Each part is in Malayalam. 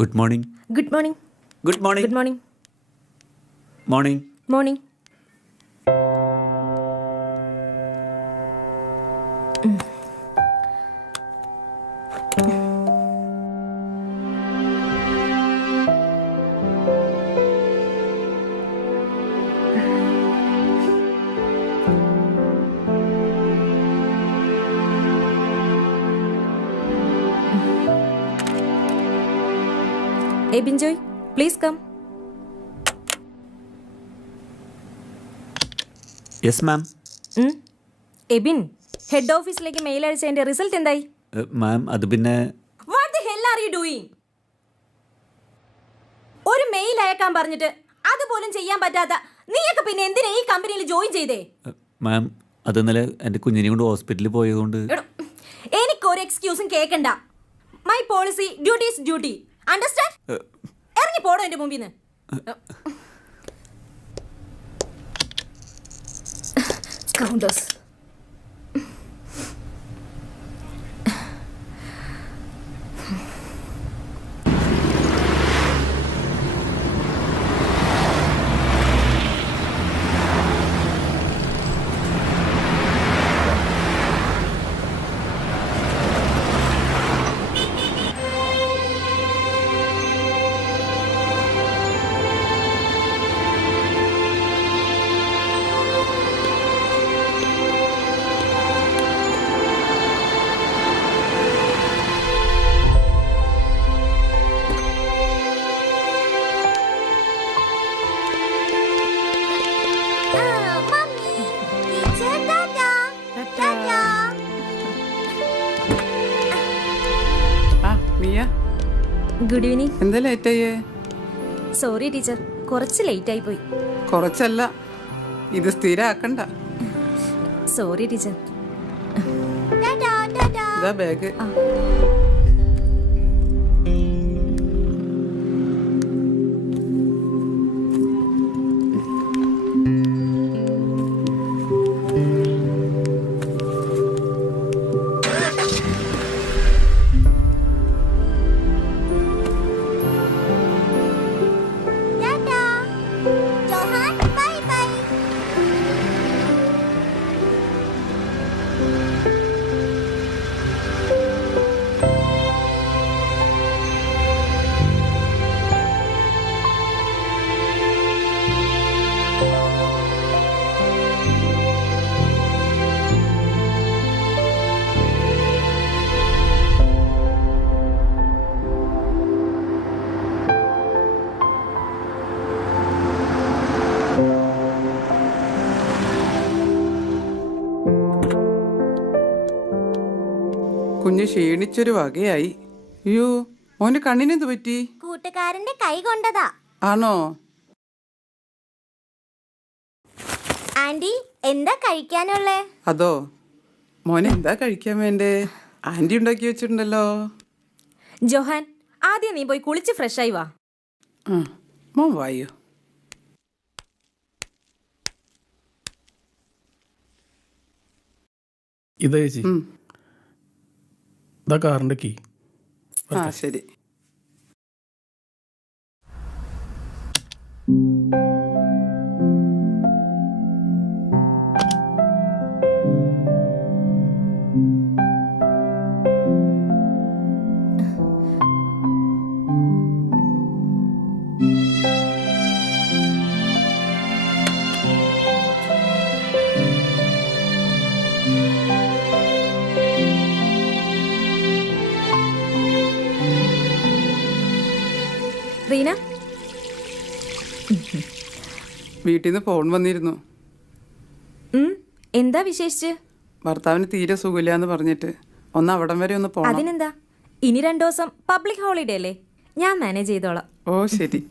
Good morning. Good morning. Good morning. Good morning. Morning. Morning. Hey Binjoy, please come. Yes ma'am. Ebin, head ഓഫീസിലേക്ക് മെയിൽ അയച്ചതിന്റെ റിസൾട്ട് എന്തായി? മാം അത് പിന്നെ what the hell are you doing? ഒരു മെയിൽ അയക്കാൻ പറഞ്ഞിട്ട് അതുപോലും ചെയ്യാൻ പറ്റാത്ത നീയൊക്കെ പിന്നെ എന്തിനാ ഈ കമ്പനിയിൽ ജോയിൻ ചെയ്തേ? മാം അത് ഇന്നലെ എൻ്റെ കുഞ്ഞിനെ കൊണ്ട് ഹോസ്പിറ്റലിൽ പോയതുകൊണ്ട്. എനിക്കൊരു എക്സ്ക്യൂസും കേൾക്കണ്ട. My policy duty is duty. Understand? ഇറങ്ങി പോടോ എൻ്റെ മുമ്പിൽ നിന്ന്. കൗണ്ടേഴ്സ്. Good evening. എന്താ ലേറ്റ് ആയേ? സോറി ടീച്ചർ, കുറച്ച് ലേറ്റ് ആയി പോയി. കുറച്ചല്ല, ഇത് സ്ഥിരാക്കണ്ട. Sorry teacher. ഇതാ ബാഗ്. കുഞ്ഞ് ക്ഷീണിച്ചൊരു വകയായി. അയ്യോ, മോന്റെ കണ്ണിനെന്ത് പറ്റി? കൂട്ടുകാരന്റെ കൈ കൊണ്ടതാ. ആണോ? ആന്റി, എന്താ കഴിക്കാനുള്ളേ? അതോ, മോനെ എന്താ കഴിക്കാൻ വേണ്ടേ? ആന്റി ഉണ്ടാക്കി വെച്ചിട്ടുണ്ടല്ലോ. ജോഹാൻ, ആദ്യം നീ പോയി കുളിച്ച് ഫ്രഷ് ആയി വാ. മോൻ വായോ. ഇതാ ചേച്ചി, ഇതാ കാറിൻ്റെ കീ. ആ ശരി. റീന, വീട്ടിൽ നിന്ന് ഫോൺ വന്നിരുന്നു. എന്താ വിശേഷിച്ച്? ഭർത്താവിന് തീരെ സുഖമില്ലാന്ന് പറഞ്ഞിട്ട് ഒന്ന് അവിടം വരെ ഒന്ന് പോണം. അതിനെന്താ, ഇനി 2 ദിവസം പബ്ലിക് ഹോളിഡേ അല്ലേ, ഞാൻ മാനേജ് ചെയ്തോളാം. ഓ ശരി.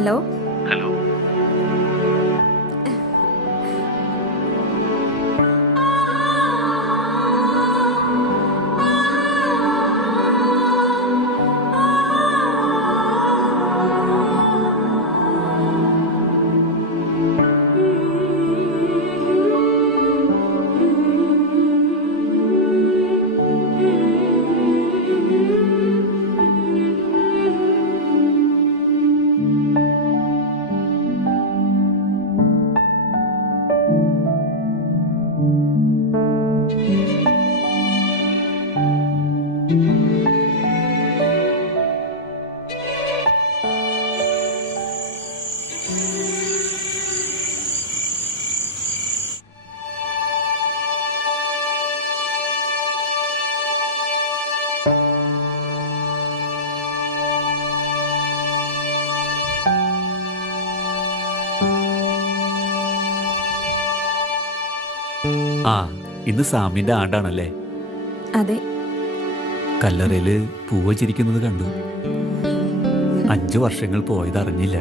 ഹലോ. ഹലോ. ആ, ഇന്ന് സാമിന്റെ ആണ്ടാണല്ലേ? അതെ. കല്ലറയില് പൂവ് ചിരിക്കുന്നത് കണ്ടു. 5 വർഷങ്ങൾ പോയതറിഞ്ഞില്ല.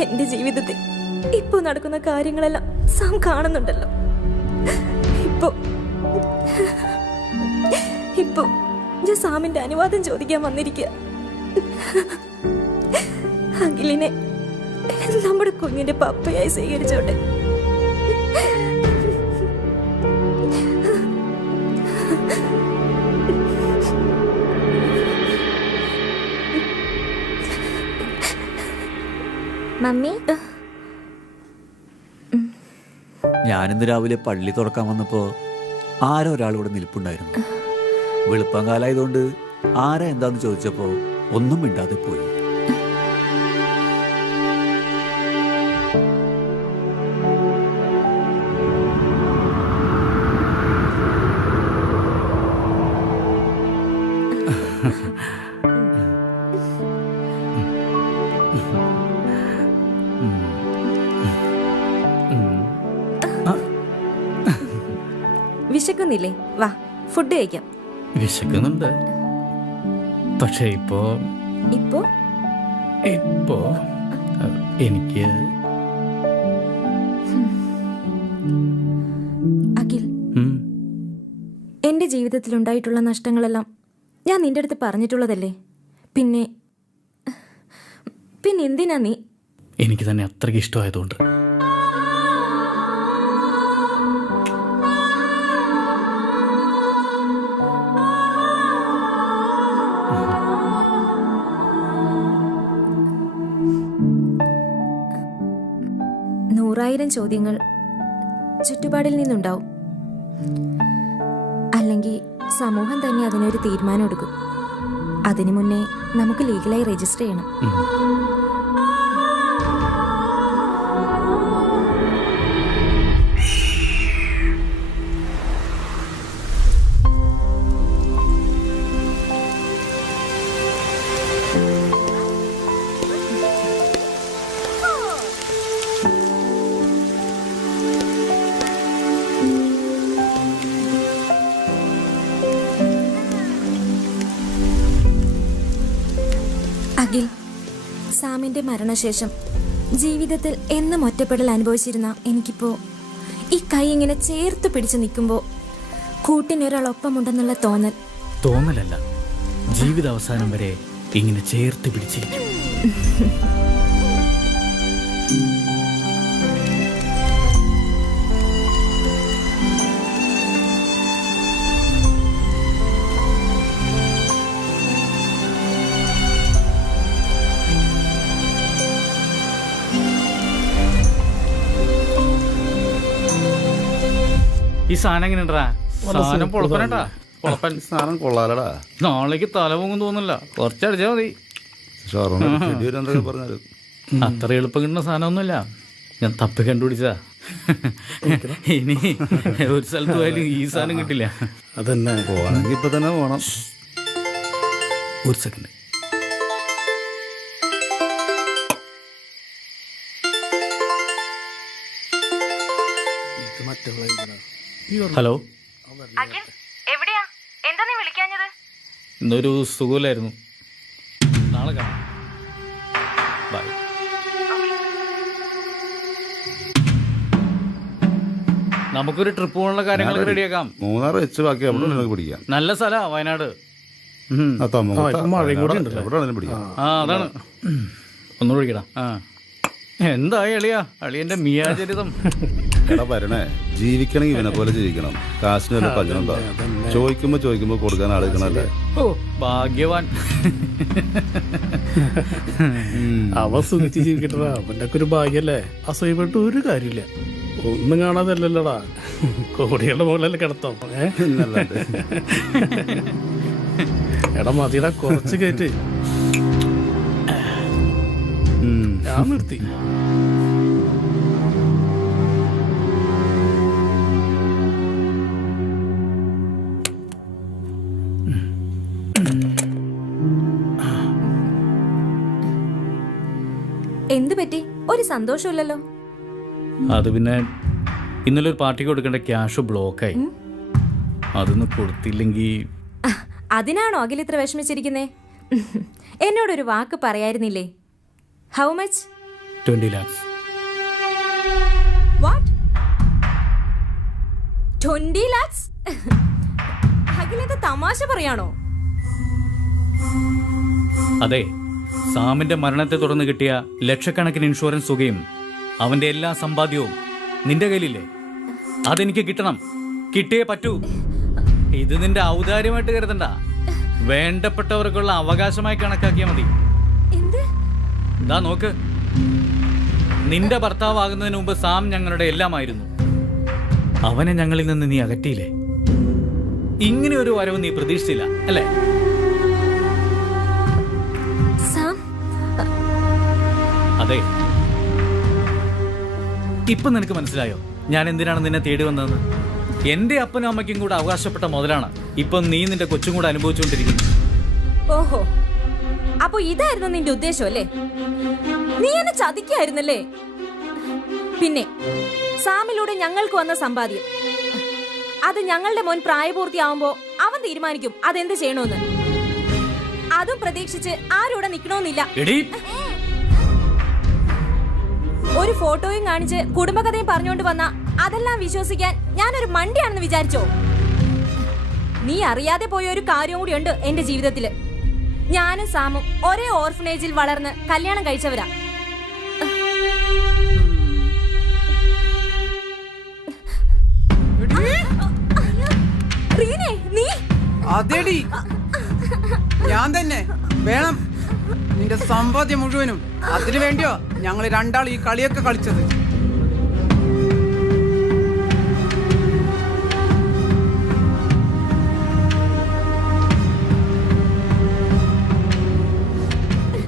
എന്റെ ജീവിതത്തിൽ ഇപ്പൊ നടക്കുന്ന കാര്യങ്ങളെല്ലാം സാം കാണുന്നുണ്ടല്ലോ. ഇപ്പൊ ഞാൻ സാമിന്റെ അനുവാദം ചോദിക്കാൻ വന്നിരിക്കുക. അഖിലിനെ നമ്മുടെ കുഞ്ഞിന്റെ പപ്പയായി സ്വീകരിച്ചോട്ടെ. മമ്മി, ഞാനിന്ന് രാവിലെ പള്ളി തുറക്കാൻ വന്നപ്പോ ആരോ ഒരാൾ ഇവിടെ നിൽപ്പുണ്ടായിരുന്നു. വെളുപ്പംകാലായതുകൊണ്ട് ആരാ എന്താന്ന് ചോദിച്ചപ്പോ ഒന്നും മിണ്ടാതെ പോയി. വിശക്കുന്നില്ലേ? വാ, ഫുഡ് കഴിക്കാം. വിശക്കുന്നുണ്ട്. പക്ഷെ ഇപ്പോ എനിക്ക് അഖിൽ, എന്റെ ജീവിതത്തിലുണ്ടായിട്ടുള്ള നഷ്ടങ്ങളെല്ലാം ഞാൻ നിന്റെ അടുത്ത് പറഞ്ഞിട്ടുള്ളതല്ലേ. പിന്നെ എന്തിനാ നീ? എനിക്ക് തന്നെ അത്രയ്ക്ക് ഇഷ്ടമായതുകൊണ്ട്. നൂറായിരം ചോദ്യങ്ങൾ ചുറ്റുപാടിൽ നിന്നുണ്ടാവും. അല്ലെങ്കിൽ സമൂഹം തന്നെ അതിനൊരു തീരുമാനം എടുക്കും. അതിനു മുന്നേ നമുക്ക് ലീഗലായി രജിസ്റ്റർ ചെയ്യണം. അഖിൽ, സാമിന്റെ മരണശേഷം ജീവിതത്തിൽ എന്നും ഒറ്റപ്പെടൽ അനുഭവിച്ചിരുന്ന എനിക്കിപ്പോ ഈ കൈ ഇങ്ങനെ ചേർത്ത് പിടിച്ചു നിൽക്കുമ്പോൾ കൂട്ടിനൊരാളൊപ്പമുണ്ടെന്നുള്ള തോന്നലല്ല, ജീവിതാവസാനം വരെ ഇങ്ങനെ ചേർത്ത് പിടിച്ചിരിക്കും. ഈ സാധനം എങ്ങനെയുണ്ടാ? സാധനം പൊളപ്പനട്ടാ. കുഴപ്പൻ സാധനം കൊള്ളാലടാ. നാളേക്ക് തല പൊങ്ങും തോന്നില്ല, കുറച്ചടിച്ചാൽ മതി. എന്തൊക്കെ പറഞ്ഞാലും അത്ര എളുപ്പം കിട്ടുന്ന സാധനമൊന്നുമില്ല, ഞാൻ തപ്പി കണ്ടുപിടിച്ചതാ. ഇനി ഒരു സ്ഥലത്ത് പോയാലും ഈ സാധനം കിട്ടില്ല. അതന്നെ പോകണമെങ്കിൽ ഇപ്പൊ തന്നെ പോകണം. ഒരു സെക്കൻഡ്. ഹലോ, എവിടെയാ? എന്താ നീ വിളിക്കാഞ്ഞത്? ഇന്നൊരു സുഖമില്ലായിരുന്നു. നാളെ കാണാം. ബൈ. നമുക്കൊരു ട്രിപ്പ് പോകാനുള്ള കാര്യങ്ങളൊക്കെ റെഡിയാക്കാം. മൂന്നാർ വെച്ച് ബാക്കി അവിടെ നമുക്ക് പിടിക്കാം. നല്ല സ്ഥലമാ വയനാട്. മഴയും കൂടി ഉണ്ടല്ലോ. എവിടെ പിടിക്കാം. ആ അതാണ്. ഒന്നുകൂടി വിളിക്കടാ. ആ എന്തായി അളിയാ, അളിയന്റെ മിയാചരിതം. എടാ വരണേ, ജീവിക്കണമെങ്കിൽ ഇവനെ പോലെ ജീവിക്കണം. കാശിന് വല്ല പഞ്ഞുണ്ടോ? ചോദിക്കുമ്പോ കൊടുക്കാൻ ആളുകളല്ലേ. ഓ ഭാഗ്യവാൻ. അവ സുഖിച്ച് ജീവിക്കട്ടാ, അവന്റെ ഒക്കെ ഒരു ഭാഗ്യല്ലേ. അസൂയപ്പെട്ട് ഒരു കാര്യമില്ല. ഒന്നും കാണാതല്ലല്ലോടാ, കോടികളുടെ മുകളിലല്ലേ കിടത്തോ. എടാ മതിടാ, കുറച്ച് കയറ്റ്. ഞാൻ നിർത്തി. എന്ത് പറ്റി? ഒരു സന്തോഷമില്ലല്ലോ. അത് പിന്നെ ഇന്നലെ ഒരു പാർട്ടിക്ക് കൊടുക്കേണ്ട ക്യാഷ് ബ്ലോക്കായി. അതൊന്ന് കൊടുത്തില്ലെങ്കിൽ. അതിനാണോ അഖിൽ ഇത്ര വിഷമിച്ചിരിക്കുന്നേ? എന്നോടൊരു വാക്ക് പറയായിരുന്നില്ലേ? How much? 20 lakhs. What? 20 lakhs? Akhil ഇത് തമാശ പറയാണോ? അതെ, സാമിന്റെ മരണത്തെ തുടർന്ന് കിട്ടിയ ലക്ഷക്കണക്കിന് ഇൻഷുറൻസ് തുകയും അവന്റെ എല്ലാ സമ്പാദ്യവും നിന്റെ കയ്യിലില്ലേ? അതെനിക്ക് കിട്ടണം, കിട്ടിയേ പറ്റൂ. ഇത് നിന്റെ ഔദാര്യമായിട്ട് കരുതണ്ട, വേണ്ടപ്പെട്ടവർക്കുള്ള അവകാശമായി കണക്കാക്കിയാൽ മതി. ഇതാ നോക്ക്, നിന്റെ ഭർത്താവാകുന്നതിന് മുമ്പ് സാം ഞങ്ങളുടെ എല്ലാമായിരുന്നു. അവനെ ഞങ്ങളിൽ നിന്ന് നീ അകറ്റിയില്ലേ? ഇങ്ങനെ ഒരു വരവ് നീ പ്രതീക്ഷിച്ചില്ല അല്ലേ? അതെ, ഇപ്പൊ നിനക്ക് മനസ്സിലായോ ഞാൻ എന്തിനാണ് നിന്നെ തേടി വന്നതെന്ന്? എന്റെ അപ്പനും അമ്മയ്ക്കും കൂടെ അവകാശപ്പെട്ട മുതലാണ് ഇപ്പൊ നീ നിന്റെ കൊച്ചും കൂടെ അനുഭവിച്ചുകൊണ്ടിരിക്കുന്നത്. ഓഹോ, അപ്പൊ ഇതായിരുന്നു നിന്റെ ഉദ്ദേശം അല്ലേ? നീ എന്നെ ചതിക്കായിരുന്നല്ലേ? പിന്നെ സാമിലൂടെ ഞങ്ങൾക്ക് വന്ന സമ്പാദ്യം, അത് ഞങ്ങളുടെ മോൻ പ്രായപൂർത്തിയാവുമ്പോ അവൻ തീരുമാനിക്കും അതെന്ത് ചെയ്യണമെന്ന്. അതും പ്രതീക്ഷിച്ച് ആരൂടെ നിക്കണമെന്നില്ല. ഒരു ഫോട്ടോയും കാണിച്ച് കുടുംബകഥയും പറഞ്ഞുകൊണ്ട് വന്ന അതെല്ലാം വിശ്വസിക്കാൻ ഞാനൊരു മണ്ടിയാണെന്ന് വിചാരിച്ചോ? നീ അറിയാതെ പോയ ഒരു കാര്യം കൂടിയുണ്ട് എന്റെ ജീവിതത്തില്. ഞാനും സാമും ഒരേ ഓർഫനേജിൽ വളർന്ന് കല്യാണം കഴിച്ചവരാ. അതെടി ഞാൻ തന്നെ വേണം നിന്റെ സമ്പാദ്യം മുഴുവനും. അതിനു വേണ്ടിയോ ഞങ്ങൾ രണ്ടാൾ ഈ കളിയൊക്കെ കളിച്ചത്?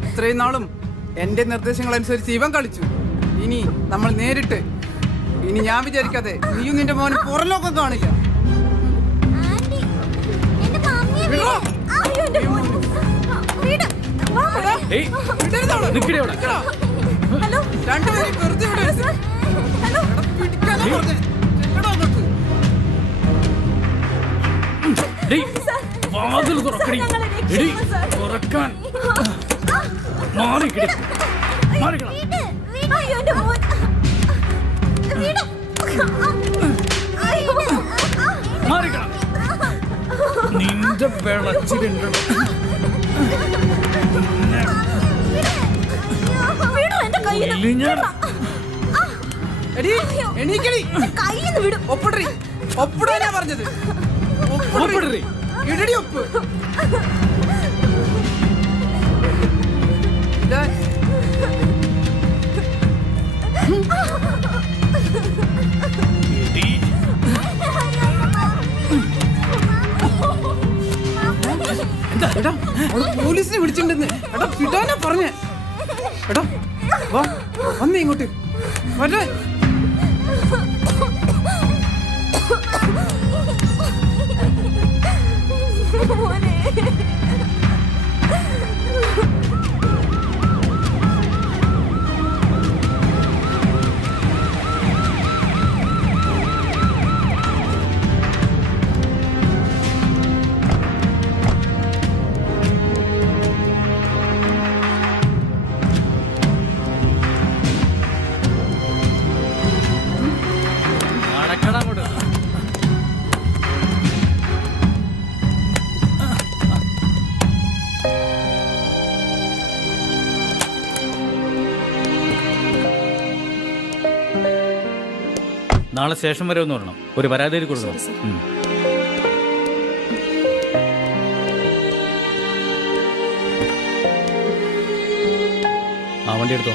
ഇത്രയും നാളും എന്റെ നിർദ്ദേശങ്ങൾ അനുസരിച്ച് ഇവൻ കളിച്ചു. ഇനി നമ്മൾ നേരിട്ട്, ഇനി ഞാൻ വിചാരിക്കാതെ നീയും നിന്റെ മോന് പുറലോകം കാണില്ല. രണ്ടുപേരും വെറുതെ നിന്റെ വെളച്ചിലുണ്ടോ? ഒപ്പിടാനാ പറഞ്ഞത്. ഇടടി ഒപ്പ്. വിളിച്ചിട്ടുണ്ടെന്ന്. എടാ വിടാനാ പറഞ്ഞേ. എടാ വാ വന്നേ ഇങ്ങോട്ട് വരാൻ. നടക്കടാ അങ്ങോട്ട്. നാളെ സ്റ്റേഷൻ വരെ ഒന്ന് വരണം. ഒരു പരാതി എഴുതി കൊടുക്കണം. ആ വണ്ടി എടുത്തോ.